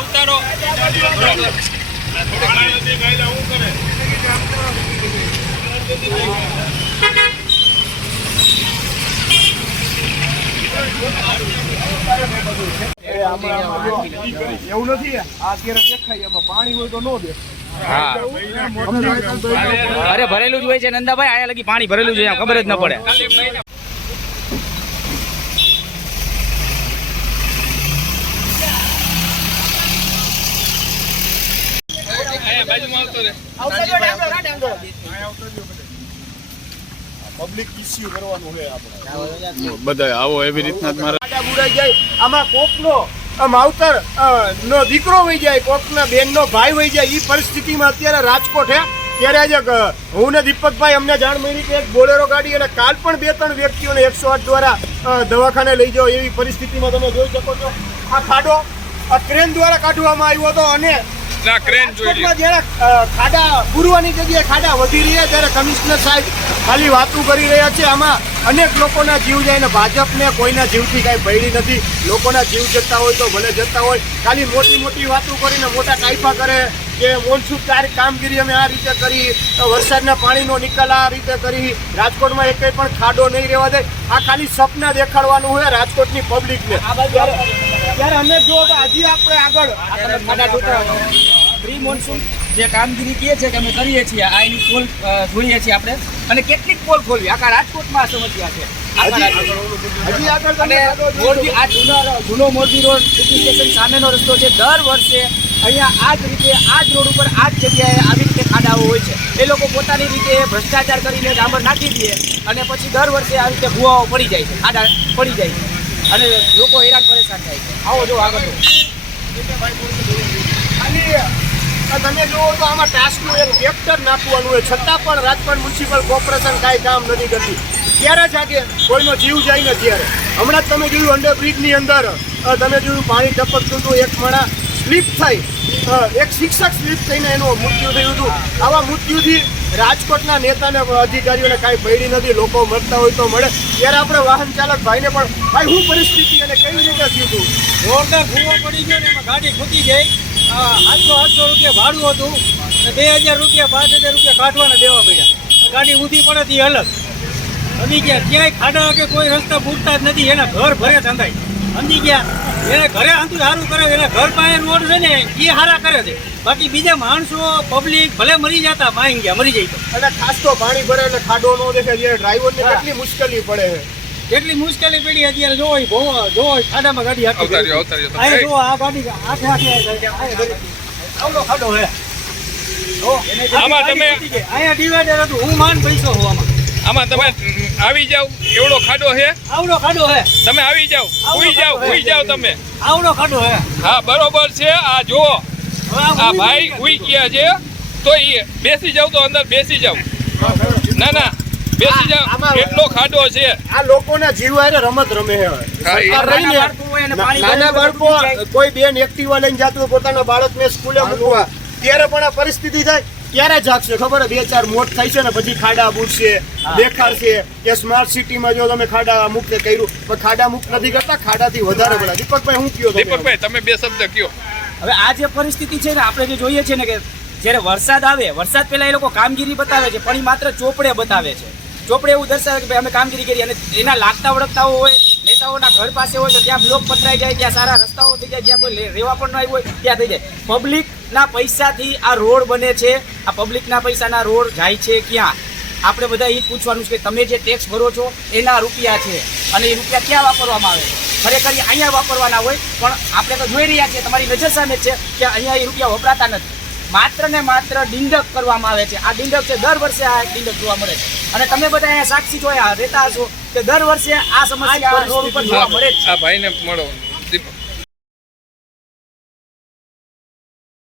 ઉતારો એવું નથી આ અત્યારે દેખાય એમાં પાણી હોય તો નો દે. હા અરે ભરેલું જ હોય છે નંદાભાઈ, આયા લગી પાણી ભરેલું છે, ખબર જ ન પડે. પબ્લિક ઇસ્યુ કરવાનું છે આપણે બધા આવો એવી રીતના જ મારે બુરાઈ જાય. આમાં કોકનો માવતર નો દીકરો વહી જાય, કોકના બેનનો ભાઈ વહી જાય. એ પરિસ્થિતિમાં અત્યારે રાજકોટ છે. ત્યારે આજે હું ને દીપકભાઈ અમને જાણ મળી કે એક બોલેરો ગાડી અને કાલ પણ 2-3 વ્યક્તિઓને 108 દ્વારા દવાખાને લઈ જાઓ એવી પરિસ્થિતિમાં તમે જોઈ શકો છો. આ ખાડો ક્રેન દ્વારા કાઢવામાં આવ્યો હતો અને ખાડા પૂરવાની જગ્યાએ ખાડા વધી રહ્યા, ત્યારે કમિશનર સાહેબ ખાલી વાતું કરી રહ્યા છે. આમાં અનેક લોકોના જીવ જાય ને ભાજપને કોઈના જીવથી કાંઈ ભયડી નથી. લોકોના જીવ જતા હોય તો ભલે જતા હોય, ખાલી મોટી મોટી વાતો કરીને મોટા કાયફા કરે કે મોનસૂન કામગીરી અમે આ રીતે કરી, વરસાદના પાણીનો નિકાલ આ રીતે કરી, રાજકોટમાં એક પણ ખાડો નહીં રહેવા દે. આ ખાલી સપના દેખાડવાનું હોય રાજકોટની પબ્લિકને. ત્યારે અમે જો તો હજી આપણે આગળ પ્રી મોન્સૂન જે કામગીરી કહે છે કે અમે કરીએ છીએ, આ એની પોલ જોઈએ છીએ આપણે, અને કેટલીક પોલ ખોલવી આખા રાજકોટમાં આ સમસ્યા છે. હજી આગળ અને મોરબી આ જૂનો મોરબી રોડ સિટી સ્ટેશન સામેનો રસ્તો છે. દર વર્ષે અહીંયા આ જ રીતે આ જ રોડ ઉપર આ જ જગ્યાએ આવી રીતે ખાડાઓ હોય છે. એ લોકો પોતાની રીતે ભ્રષ્ટાચાર કરીને ડામર નાખી દે અને પછી દર વર્ષે આવી રીતે ભૂવાઓ પડી જાય છે, ખાડા પડી જાય છે અને લોકો હેરાન પરેશાન થાય છે. આવો જો આગળ તમે જુઓ તો આમાં ટાસ્કનું એક વેક્ટર નાખવાનું હોય, છતાં પણ રાજકોટ મ્યુનિસિપલ કોર્પોરેશન કાંઈ કામ નથી કરતી. ત્યારે જાગે કોઈનો જીવ જાય ને ત્યારે. હમણાં જ તમે જોયું અંડરબ્રિજની અંદર તમે જોયું પાણી ટપકતું હતું, એક માણસ સ્લીપ થઈ, એક શિક્ષક સ્લીપ થઈને એનું મૃત્યુ થયું હતું. આવા મૃત્યુથી રાજકોટના નેતાને અધિકારીઓને કાંઈ પડી નથી. લોકો મરતા હોય તો મળે. ત્યારે આપણે વાહન ચાલક ભાઈને પણ ભાઈ શું પરિસ્થિતિ અને કેવી રીતે થયું હતું? જોરદાર ભૂવો પડી ગયો ને એમાં ગાડી ખૂટી ગઈ. 800 રૂપિયા ભાડું હતું, 2000 રૂપિયા 5000 રૂપિયા કાઢવાના દેવા પડ્યા. ગાડી ઊંધી પડે તે અલગ અંધી ગયા. ક્યાંય ખાડા કે કોઈ રસ્તા પૂરતા જ નથી. એના ઘર ભરે ધંધાય અંધી ગયા. એને ઘરે આંતું સારું કરે, એના ઘર પાસે રોડ છે ને એ સારા કરે છે. બાકી બીજા માણસો પબ્લિક ભલે મરી જતા માઈ ગયા, મરી જાય તો. અને ખાસ તો પાણી ભરે એટલે ખાડો ન દેખાય, ડ્રાઈવરને કેટલી મુશ્કેલી પડે છે. એટલી મુશ્કેલી પડી અત્યારે જોવો ખાડામાં ગાડી હાકી જો આ ગાડી આઠે આવડો ખાડો હે. અહીંયા ડિવાઈડર હતું, હું માન પૈસો હું આમાં તમે આવી જાવ, એવડો ખાડો છે, આવડો ખાડો હે. તમે આવી જાવ, ઉઈ જાવ તમે. આવડો ખાડો હે. હા બરોબર છે. આ જુઓ આ ભાઈ ઉઈ ગયા છે તો એ બેસી જાવ તો અંદર બેસી જાવ. ના ના બેસી જાવ, એટલો ખાડો છે. આ લોકોના જીવ હારે રમત રમે છે. નાના બાળકો કોઈ બેન એક્ટિવા લઈને જતું હોય પોતાના બાળકને સ્કૂલે મૂકવા, ત્યારે પણ આ પરિસ્થિતિ થાય. ક્યારે જાગશે ખબર? 2-4 મોત થાય છે ને પછી ખાડા બુડશે, દેખાડશે કે સ્માર્ટ સિટીમાં જો તમે ખાડા મુક્ત કર્યું, પણ ખાડા મુક્ત નથી કરતા, ખાડાથી વધારે પડે. દીપકભાઈ હું કયો? દીપકભાઈ તમે 2 શબ્દ કયો. હવે આ જે પરિસ્થિતિ છે ને, આપણે જે જોઈએ છે ને કે જ્યારે વરસાદ આવે, વરસાદ પહેલા એ લોકો કામગીરી બતાવે છે, પણ એ માત્ર ચોપડે બતાવે છે. ચોપડે એવું દર્શાવે કે ભાઈ અમે કામગીરી કરી, અને એના લાગતા વળગતાઓ હોય, નેતાઓના ઘર પાસે હોય તો ત્યાં બ્લોક પથરાઈ જાય, ત્યાં સારા રસ્તાઓ થઈ જાય, જ્યાં કોઈ રહેવા પણ ન આવ્યું હોય ત્યાં થઈ જાય. પબ્લિકના પૈસાથી આ રોડ બને છે. આ પબ્લિકના પૈસાના રોડ જાય છે ક્યાં? આપણે બધા એ પૂછવાનું છે કે તમે જે ટેક્સ ભરો છો એના રૂપિયા છે, અને એ રૂપિયા ક્યાં વાપરવામાં આવે છે? ખરેખર અહીંયા વાપરવાના હોય, પણ આપણે તો જોઈ રહ્યા છીએ, તમારી નજર સામે છે કે અહીંયા એ રૂપિયા વપરાતા નથી. માત્ર ને માત્ર ડિંડક કરવામાં આવે છે. આ ડિંડક છે, દર વર્ષે આ ડિંડક જોવા મળે છે. અને તમે બધા અહીંયા સાક્ષી જોયા રહેતા હશો કે દર વર્ષે આ સમસ્યા રોડ ઉપર જોવા મળે છે. આ ભાઈને મળો.